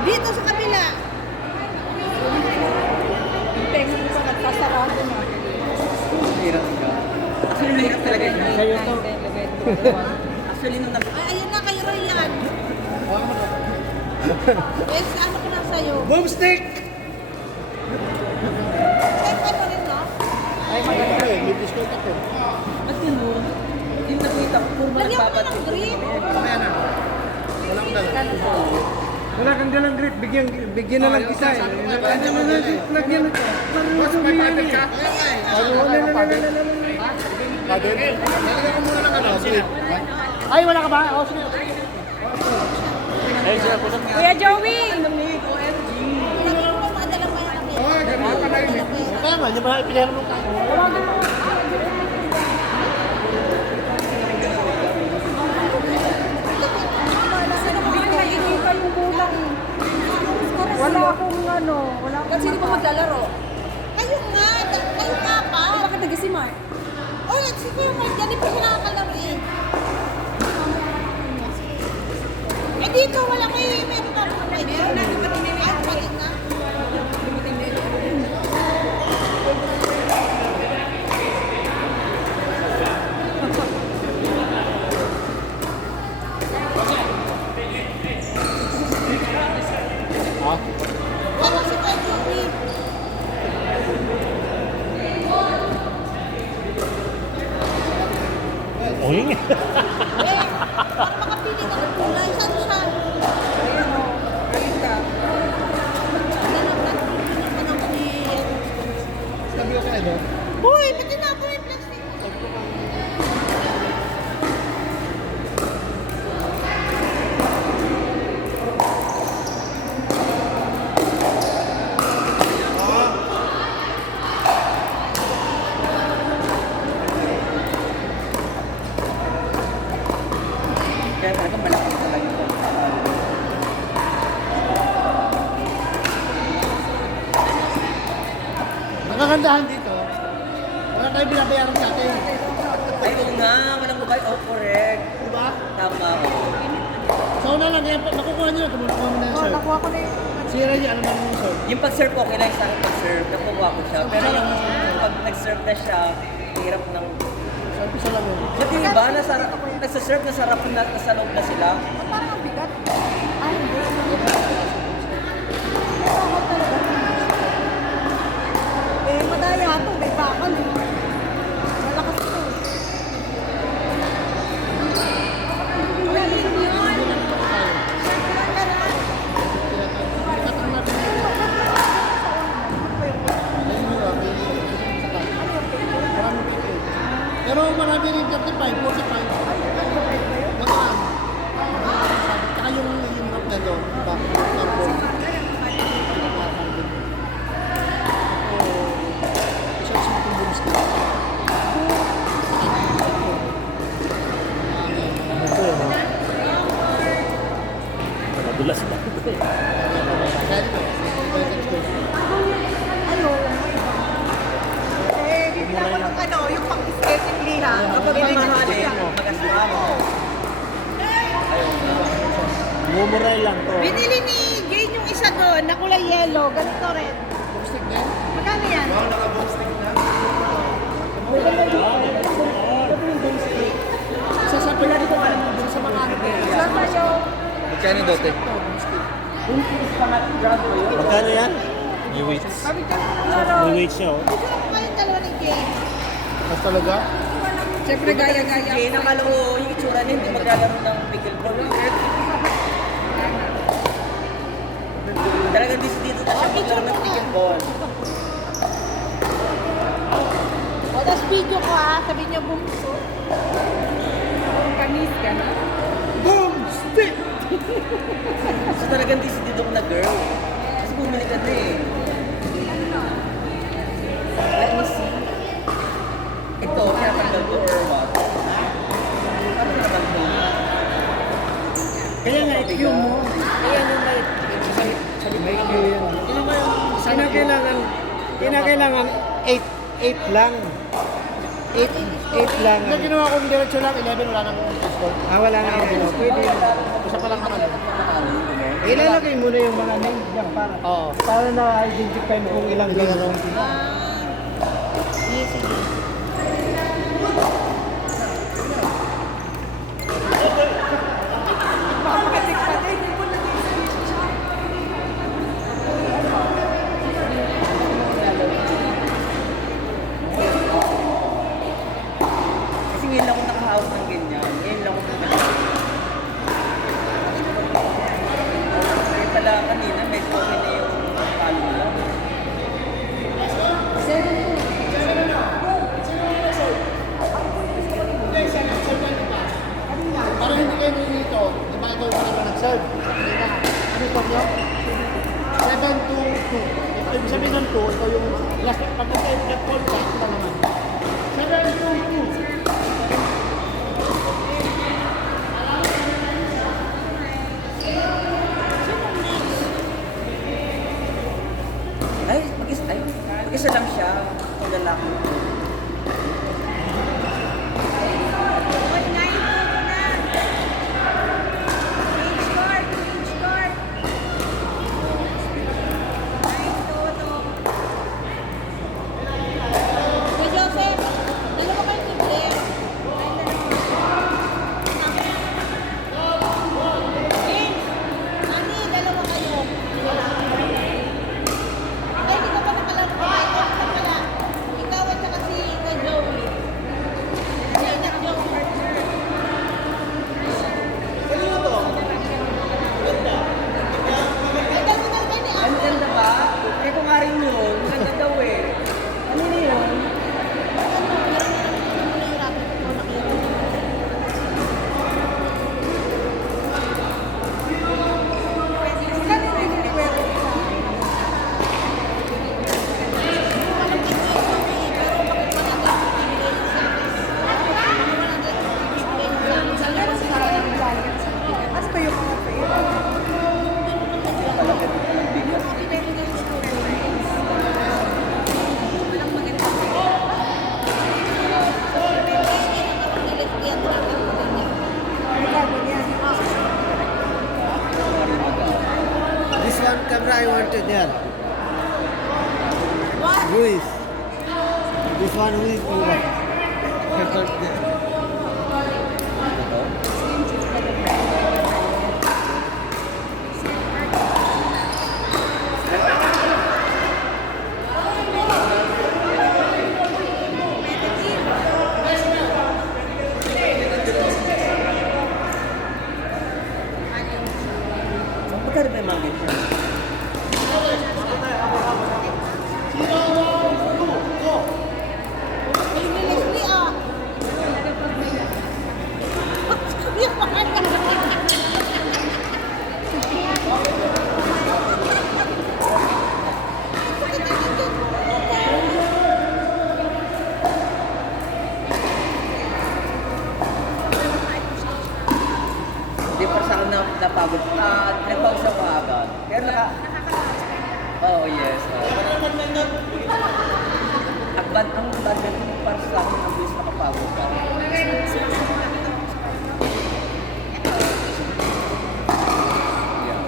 Dito sa kabila. Pegs mo pa nagsasarado na. Hirap ka. Actually, mahirap talaga yun. Sa'yo to. Actually, nung Ay, ayun na kayo rin yan. Yes, ano ko na sa'yo? Boomstick! Check ano rin, no? Ay, maganda eh. May biscuit ako. At yun, yung nakita ko, puro Lagyan mo na nagbabat. ng green. Mamaya na. Wala akong dala. Wala kang dalang grip. Bigyan na lang kita eh. Lagyan na. Mas may paddle ka? Paddle? Lagyan ko muna ng ano. Ay, wala ka ba? Oo, sige. Ay, sir, pusap nga. Kuya Joey! OMG. Lagyan mo madala pa yan. Oo, ganun ka na yun. Kaya nga, di ba ipinero mo ka? Nakikita yung bulang. Wala akong ano. Wala akong Sino ba maglalaro? Kayo nga. Kayo nga pa. Bakit nag-simar? Oh, si Kuya Mark, yan yung pinakakalaro eh. Eh dito, wala kayo. Meron pa ako. Meron na. Ay, kapatid na. Wala si Kuya Joey. Oing. Eh, para makapili ka ng kulay. Saan siya? Ano ko ni... Sabi ko kayo, no? Uy, pati na ako yung plastic. Kaya talaga malaki talaga ito. Nakakandahan dito. Wala tayo binabayaran sa atin. Ay, oo nga, walang mobile. Oh, correct. Diba? Tama ako. So na lang, kaya nakukuha nyo na. Kumuha mo na yung Oh, serve. nakuha ko na yung... Sira niya, ano naman yung serve. Yung pag-serve okay lang sa akin pag-serve. Nakuha ko siya. Pero yung pag nag-serve na siya, hirap ng... Sabi sa lang yun. Kasi iba, nagsaserve na sarap na nasa loob na sila. Parang ang bigat. Ay, hindi. Nakakot talaga. Eh, madaya ito. May bakal eh. Malakas ito. Pero marami rin 35, 45. Magkaan. Saka yung rock na doon, diba? Carbon. Isa sa mga boomstick. Madulas ba? Eh, bibili ako ng ano, yung pang-aesthetically ha. Kapag mamahalin mo, mag-asama mo. Mumuray lang to. Binili ni Jane yung isa doon na kulay yellow. Ganito rin. Boomstick din. Magkano yan? Sasabi na dito alam mo dun sa Makati. Saan tayo? Magkano dote? Magkano yan? May weights. Sabi ko, laro. May weights siya oh. Bigyan ko kayong dalawa ni Jane. Mas talaga? Siyempre gaya-gaya. Jane, akala ko yung itsura niya, hindi maglalaro ng pickleball. Talagang dito na siya maglaro ng pickleball. O, tapos video ko ha. Sabi niyo bumso. Kanis ka na. Boomstick! So talagang dito na girl. Kasi bumili ka na eh. Let me see. Ito, pinatanggal ko or what? Paano pinatanggal? Kaya nga, IQ mo. Kaya nung may... IQ yan. Kinakailangan 8 lang. 8 lang. Yung ginawa kong diretso lang, 11 wala nang score. Ah, wala nga. Pwede. Isa pa lang naman. Ilalagay mo na yung mga names dyan para na-identify mo kung ilang games. Sige, sige. Kasi ngayon lang ako nakahawak ng ganyan. Ngayon lang ako Kaya pala kanina, medyo okay na yung palo mo. Para hindi kayo nilito, di ba ikaw pa naman nag-serve? Ano ito nyo? 7 to 2. Ibig sabihin ng 2, ito yung last pag nag-call ka, ito naman. 7 to 2. Mag-isa lang siya. Ang lalaki. Oy, nine to na. Change card, change card. Nine to. Kuya Joseph, dalawa kayo tiple. James, Ani, dalawa kayo. Ay, hindi ka pa nakalaro. Ay, ikaw pa pala. Ikaw at saka si Kuya Joey. Jane at Joey partner. Ay, dalawa kayo ni Ang Ate. ganda ba? Eh kung nga rin yun, ganda daw eh. Ano na yun? Ano ba yung mga This one camera I wanted there. Who is? This one who is over? Magkano ba yung mga ganyan? Hindi pa sa akin napagod. Nag-pause ako agad. Pero oh, yes. Ang badminton para sa akin, ang bilis nakapagod ka. Yeah.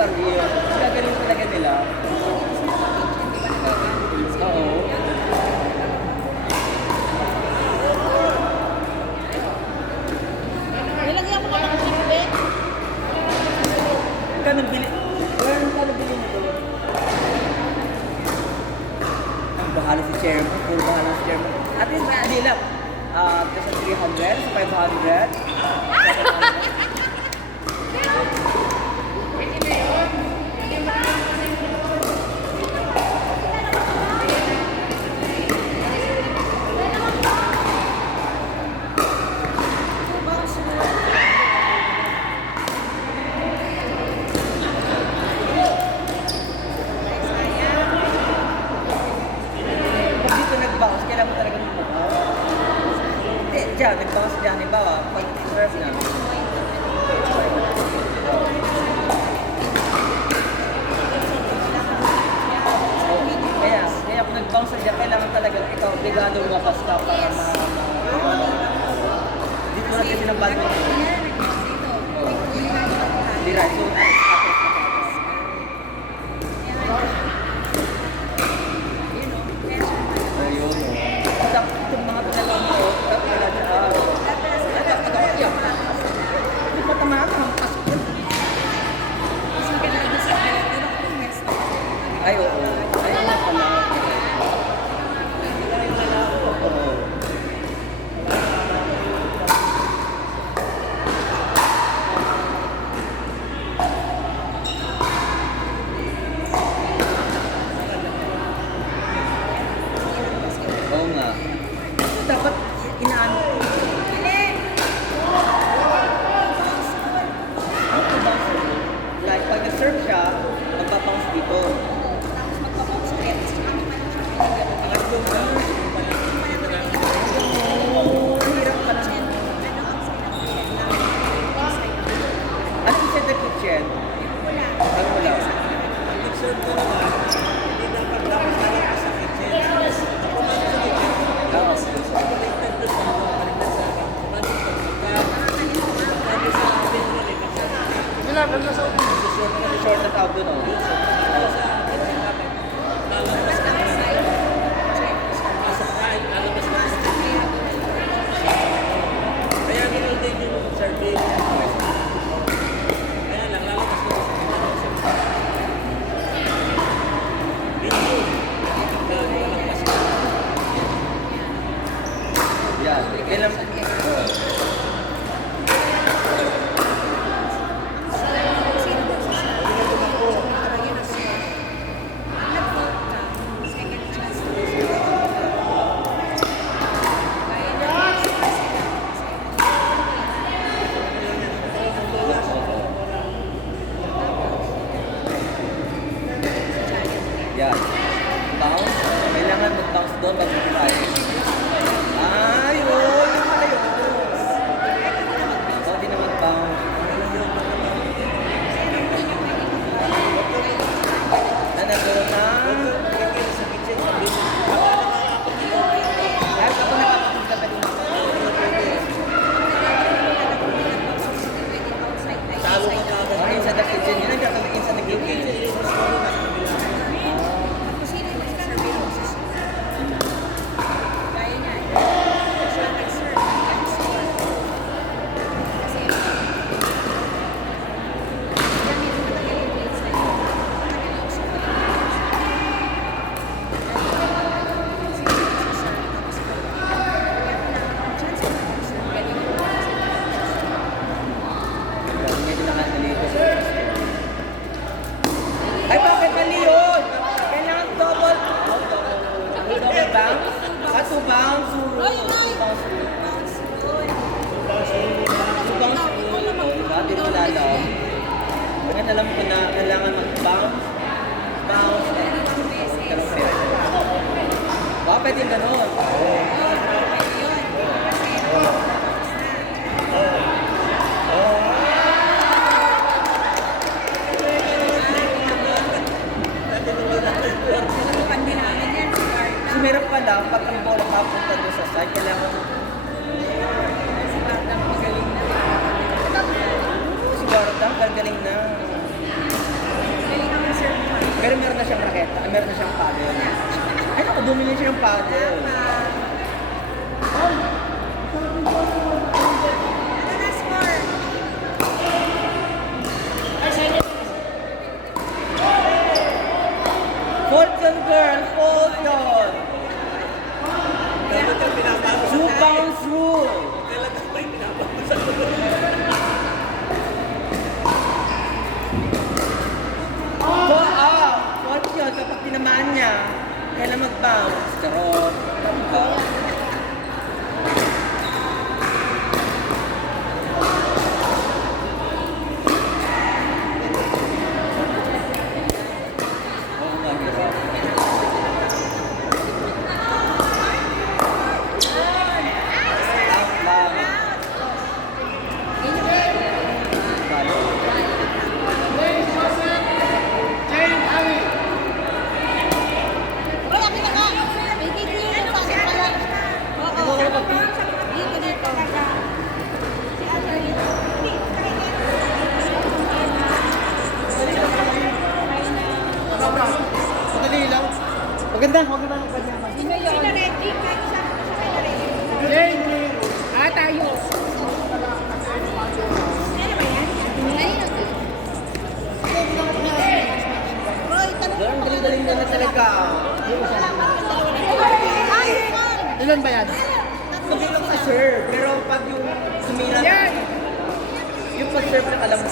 Career. Gagaling talaga nila. Oo. Nilagyan mo na ng chipbe. Kanang bili. Kanang bili mo doon. Ang bahala si chairman. Puro bahala si chairman. At least may adila. Kasi 300, sa 500. 700. Pag dito nag-bounce, kailangan mo talaga lumukha. Hindi, dyan, nag-bounce dyan. Halimbawa, pag serve na. Kaya kung nag-bounce na dyan, kailangan talaga ikaw, obligado lumabas ka para dito na kasi ng badminton. Hindi right, so ayun. Itong mga pinagawa mo, wala dyan. Hindi pa tamahan, hampas ko. Ay, oo. Ay, oo pala. Oo. Oo nga. So, dapat inaano ko. Like, pag nag-serve siya, magpapounce dito. Ano yung sa the kitchen? Ano wala? Oo. Sila, ganda sa Short na tawag doon, oh. Yan. Kailan, yan. Bounce. Kailangan mag-bounce doon bago tayo. Ay, oh, yung pala yun. Oh, di na mag-bounce. Nanagano na. Kahit ako nakapagpunta ka din. Ay, sa the kitchen yun. Nagkakalikin sa nag-kitchen. Medyo nakadalito sa ay, bakit mali yun? Kailangan double bounce? Ah, two bounce rule. Two bounce rule. Two bounce rule. Dati ko lalaw. Ngayon alam ko na kailangan mag-bounce, bounce, and dalawang pera. Baka pwede gano'n. So, meron pala, pag ang bola papunta doon sa side, kailangan si Gordon, gagaling na. Pero meron na siyang raketa, meron na siyang paddle. Ay, naku, bumili siya ng paddle. Fault yun, girl. Fault yun. Two bounce rule. Fault yun kapag tinamaan niya. Kailan mag-bounce. Charot. Maganda, maganda ang kanya. Sino yun? Jane, Tayo. Roy, tanong Girl, ang galing-galing na talaga. ilan ba yan? Sabi lang sa serve, pero pag yung sumira, yung pag-serve na alam mo.